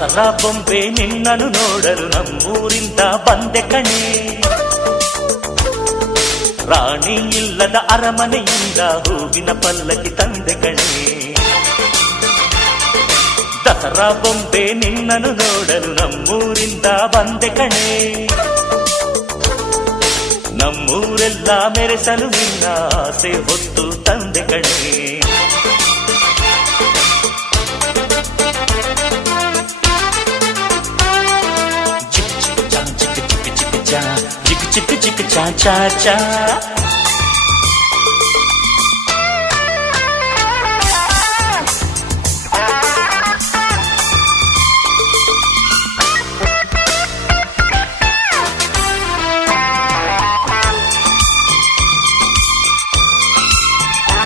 ದಸರಾ ಬೊಂಬೆ ನಿನ್ನನ್ನು ನೋಡಲು ನಮ್ಮೂರಿಂದ ಬಂದೆ ಕಣೆ. ರಾಣಿ ಇಲ್ಲದ ಅರಮನೆಯಿಂದ ಹೂವಿನ ಪಲ್ಲಕ್ಕಿ ತಂದೆ ಕಣೆ. ದಸರಾ ಬೊಂಬೆ ನಿನ್ನನ್ನು ನೋಡಲು ನಮ್ಮೂರಿಂದ ಬಂದೆ ಕಣೆ. ನಮ್ಮೂರೆಲ್ಲ ಮೆರೆಸಲು ನಿನ್ನ ಆಸೆ ಹೊತ್ತು ತಂದೆ ಕಣೆ. ಚಿಕ್ ಚಿಕ್ ಚಾ ಚಿಕ್ ಚಿಕ್ ಚಿಕ್ ಚಾ ಚಿಕ್ ಚಿಕ್ ಚಿಕ್ ಚಾ ಚಾ ಚಾ.